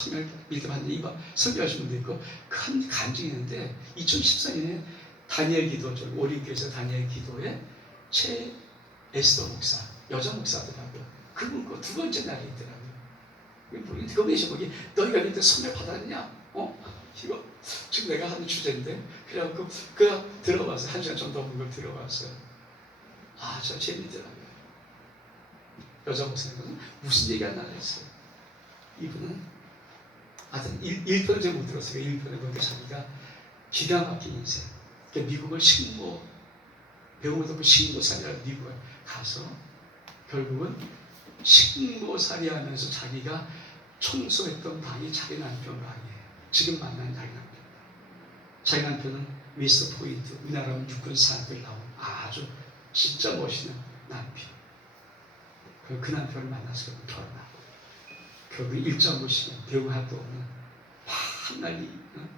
성령 이렇게 받는 이봐 설교하신 분도 있고 큰 간증이 있는데 2014년에 다니엘 기도 저 오림교에서 다니엘 기도에 최 에스더 목사 여자 목사더라고요. 그분 그 두 번째 날이 있더라고요. 계시 거기 너희가 그때 선물 받았냐? 어? 이거 지금 내가 하는 주제인데 그래갖고 그 들어봤어요. 한 시간 정도 넘는 걸 들어봤어요. 아, 저 재밌더라고요. 여자 목사님은 무슨 얘기 하나 했어요. 이분은 하여튼 1편을 제가 못 들었어요. 1편에 보니까 자기가 기가 막힌 인생. 그러니까 미국을 신고 배우면서 그 신고살이라는 미국을 가서 결국은 신고살이 하면서 자기가 청소했던 방이 자기 남편 방이에요. 지금 만난 자기 남편. 자기 남편은 웨스트 포인트, 우리나라 육군 사람들 나온 아주 진짜 멋있는 남편. 그, 그 남편을 만나서 결혼하고. 결국 일장 보시면 배우 활동은 한날 이, 어?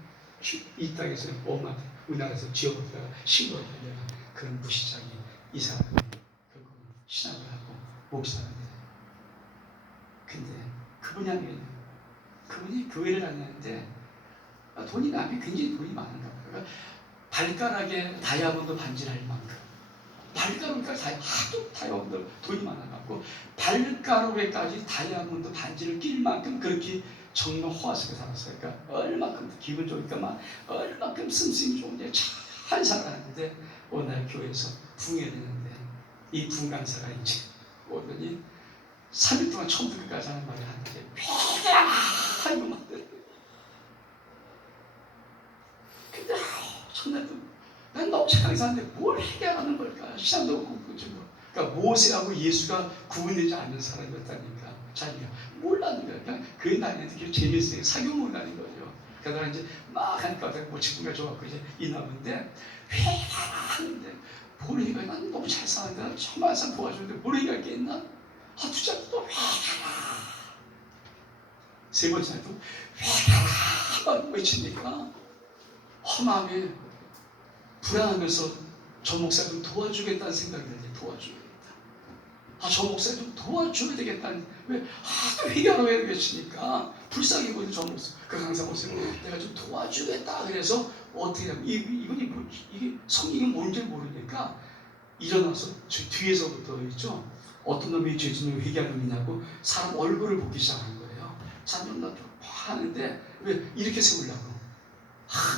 이 땅에서 엄마한테 우리나라에서 지어보다가 신고를 하려가 그런 무시장이 이 사람이 결국 신앙을 하고 목사가 돼요. 근데 그분이 하는 그분이 교회를 다녔는데 아, 돈이 남이 굉장히 돈이 많은가 봐요. 그러니까 발가락에 다이아몬드 반지를 할 만큼 발가락까지 다 하도 다이아몬드 돈이 많아갖고 발가락에까지 다이아몬드 반지를 낄 만큼 그렇게 정말 호화스럽게 살았어요. 그러니까 얼마큼 기분 좋으니까 막 얼마큼 씀씀이 좋은데 잘 살아가는데 어느 날 교회에서 붕해를 했는데 이 붕간사가 이제 오더니 3일 동안 처음부터 끝까지 하는 말이 하는데 이거 만들 근데 난 너무 착하게 사는데 뭘 해결하는 걸까? 시간도 없고 그죠. 그러니까 모세하고 예수가 구분되지 않는 사람이었다니까 자기가 몰랐는 거야. 그냥 그 나이에 되게 재밌어요. 사교문 가는 거죠. 그러다가 이제 막 하니까 뭐 직분가 좋아갖고 이제 이나는데 회하는데 보리가 난 너무 잘 사는데 난 정말 상 도와주는데 보리가 있겠나? 아 두자 또 회하라 세 번째 날도 회하라 막 외치니까 허마음에 불안하면서 저 목사님 도와주겠다는 생각이 들지 도와주겠다. 아 저 목사 좀 도와줘야 되겠다는 왜 하도 회개하러 왜 외치니까 불쌍해 보이는 저 목사 그 강사 목사님 내가 좀 도와주겠다 그래서 어떻게 하면 이, 이분이 뭐, 이게 성경이 뭔지 모르니까 일어나서 저 뒤에서부터 있죠 어떤 놈이 죄진을 회개하는 놈이냐고 사람 얼굴을 보기 시작한 거예요. 사람 나 하는데 왜 이렇게 세우려고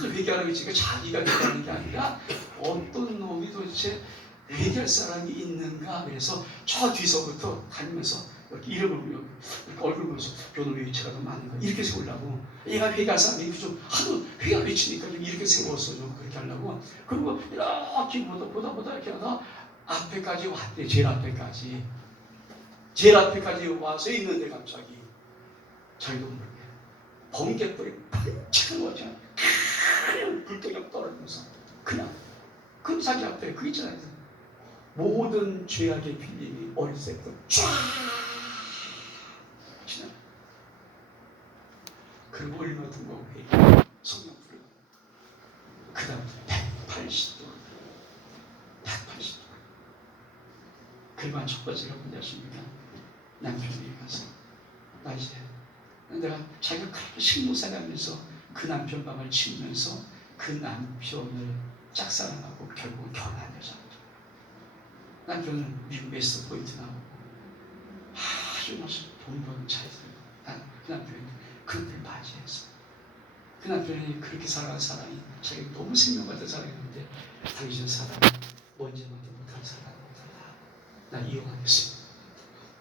하도 회개하라고 했으니까 자기가 회개하는 게 아니라 어떤 놈이 도대체 회개할 사람이 있는가 그래서 저 뒤서부터 다니면서 이렇게 이름을 이렇게 얼굴 보면서 요놈의 위치가 더 많은 거 이렇게 세우려고. 얘가 회개할 사람이 좀 하도 회개가 외치니까 좀 이렇게 세웠어 좀 그렇게 하려고. 그리고 이렇게 보다 보다 보다 이렇게 하다 앞에까지 왔대. 제일 앞에까지. 제일 앞에까지 와서 있는데 갑자기. 자기도 모르게. 번개불이 팡 치는 거죠 그냥 떨어지면서 그냥 그 자기 앞에 그 있잖아요. 모든 죄악의 빌림이 어리석도 쫙 지나 그리고 얼마 두고 회개 성령 부르고. 그 다음 180도 180도. 그만 첫 번째가 뭔지 아십니까? 남편이 가서 나 이제 내가 자기가 그렇게 식모살하면서 그 남편 방을 치우면서 그 남편을 짝사랑하고 결국 결혼한 여자. 남편은 미국 웨스트 포인트 나오고 아주 멋진 돈 버는 차에 살고 그 남편이 그 남편을 맞이해서 그 남편이 그렇게 살아간 사랑이 자기 너무 생명 같은 사랑이었는데 당신 사랑이 뭔지 뭔지 못한 사랑이다. 나 이용하겠습니다.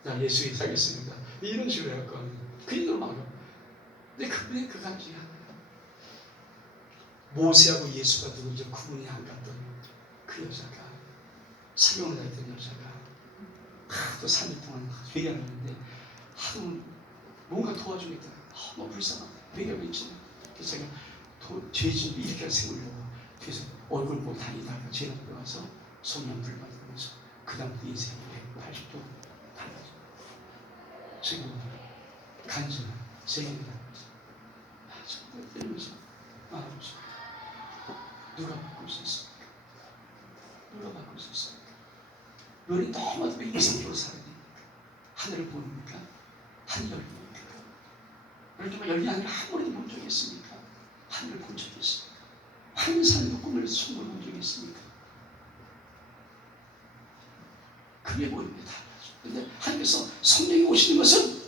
나 예수 이사겠습니다. 이런 식으로 해갖고 그 일로 막요. 근데 그분의 그 감정이 한 모세하고 예수가 누군지 구분이 안 갔던 그 여자가 사경을 다했던 여자가 하도 3일 동안 회개를 했는데 하도 뭔가 도와주겠다. 아, 너무 불쌍하다. 회개하고 있지. 그래서 제가 도, 죄진 이렇게 세우려고 뒤에서 얼굴 보고 다니다가 제 앞에 와서 성령 불 받으면서 그 다음 인생이 180도 달라져. 지금 간증은 세계입니다. 아, 정말 이러면서 말 바꿀 수? 누가 바꿀 수 있습니까? 너는 너무 이성적으로 살아야 되니까 하늘을 보니까 하늘을 보니까 그렇게 열린 하늘 한 번도 본 적이 있습니까? 하늘을 본 적이 있습니까? 환상의 꿈을 손으로 본 적이 있습니까? 그게 보입니다. 근데 하나님께서 성령이 오시는 것은